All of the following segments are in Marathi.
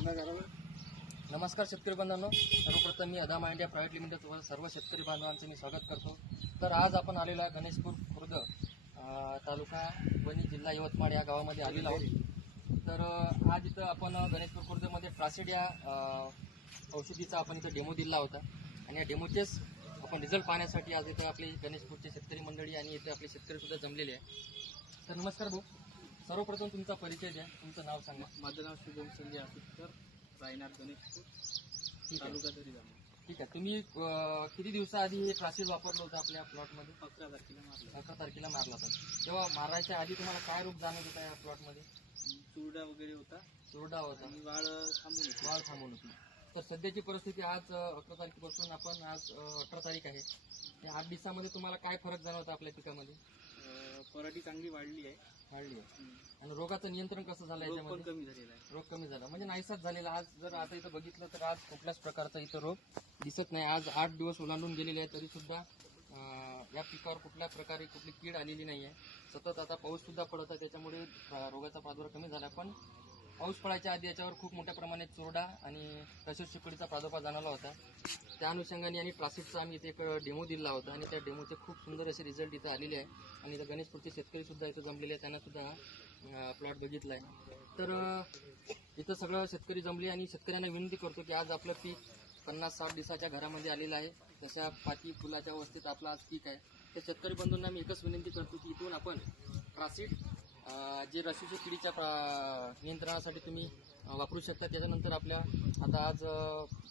नमस्कार शेतकरी बांधवांनो, सर्वप्रथम मी अदा इंडिया प्रायव्हेट लिमिटेड व सर्व शेतकरी बांधवांचे मी स्वागत करतो। तर आज आपण आलेलो आहे गणेशपूर खुर्द तालुका वणी जिल्हा यवतमाळ या गावामध्ये आलेलो आहोत। तर आज इथं आपण गणेशपूर खुर्दमध्ये ट्रासिड या औषधीचा आपण इथं डेमो दिला होता आणि या डेमोचेच आपण रिझल्ट पाहण्यासाठी आज इथं आपले गणेशपूरचे शेतकरी मंडळी आणि इथे आपले शेतकरी सुद्धा जमलेले आहे। तर नमस्कार भाऊ, सर्वप्रथम तुमचा परिचय द्या, तुमचं नाव सांगा। माझं नाव शुभम संजय आसुतकर, रायनार गणेशपूर, तालुका तरी जाणार। ठीक आहे, तुम्ही किती दिवसाआधी हे ट्रासिड वापरलं होतं आपल्या प्लॉटमध्ये? 11 तारखेला मारलं। 11 तारखेला मारला होता। तेव्हा मारायच्या आधी तुम्हाला काय रोग जाणवत होता या प्लॉटमध्ये? चुरडा वगैरे होता, चुरडा होता आणि वाढ थांबून होती। वाढ थांबून होती। तर सध्याची परिस्थिती आज 11 तारखेपासून आपण आज 18 तारीख आहे, या 8 दिवसामध्ये तुम्हाला काय फरक जाणवता आपल्या पिकामध्ये? पराठी चांगली वाढली आहे, वाढली आहे। आणि रोगाचं नियंत्रण कसं झालं रोग पण याच्यामध्ये? कमी झालेला आहे। रोग कमी झाला म्हणजे नाहीसाच झालेला। आज जर आता इथं बघितलं तर आज कुठल्याच प्रकारचा इथं रोग दिसत नाही। आज 8 दिवस ओलांडून गेलेले आहे तरी सुद्धा या पिकावर कुठल्या प्रकारे कुठली कीड आलेली नाही आहे। सतत आता पाऊस सुद्धा पडत आहे, त्याच्यामुळे रोगाचा प्रादुर्भाव कमी झाला। पण पाऊस पडायच्या आधी याच्यावर खूप मोठ्या प्रमाणात चुरडा आणि तसेच शिकडीचा प्रादुर्भाव जाणवला होता। त्या अनुषंगाने आणि ट्रासिडचा आम्ही इथे एक डेमो दिला होता आणि त्या डेमोचे खूप सुंदर असे रिझल्ट इथे आलेले आहे। आणि इथं गणेशपूरचे शेतकरी सुद्धा इथं जमलेले आहेत, त्यांना सुद्धा प्लॉट बघितला आहे। तर इथं सगळं शेतकरी जमले आणि शेतकऱ्यांना विनंती करतो की आज आपलं पीक 50-60 दिवसाच्या घरामध्ये आलेलं आहे, तशा पाती फुलाच्या अवस्थेत आपलं आज पीक आहे। तर शेतकरी बंधूंना मी एकच विनंती करतो की इथून आपण ट्रासिड जे रशीच्या किडीच्या नियंत्रणासाठी तुम्ही वापरू शकता। त्याच्यानंतर आपल्या आता आज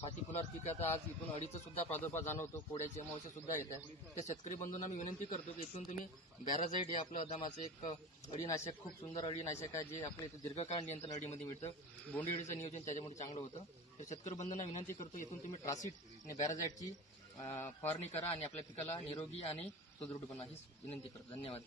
पाती फुलार पिकाचा आज इथून अळीचा सुद्धा प्रादुर्भाव जाणवतो, कोड्याची अमावस्या सुद्धा येतात। त्या शेतकरी बंधूंना मी विनंती करतो की इथून तुम्ही बॅराझाईड हे आपलं अदामाचं एक अळीनाशक, खूप सुंदर अळीनाशक आहे, जे आपल्या इथे दीर्घकाळ नियंत्रण अळीमध्ये मिळतं। बोंडी अळीचं नियोजन त्याच्यामुळे चांगलं होतं। तर शेतकरी बंधूंना विनंती करतो इथून तुम्ही ट्रासिड आणि बॅराझाईडची फवारणी करा आणि आपल्या पिकाला निरोगी आणि सुदृढ बना, ही विनंती करतो। धन्यवाद।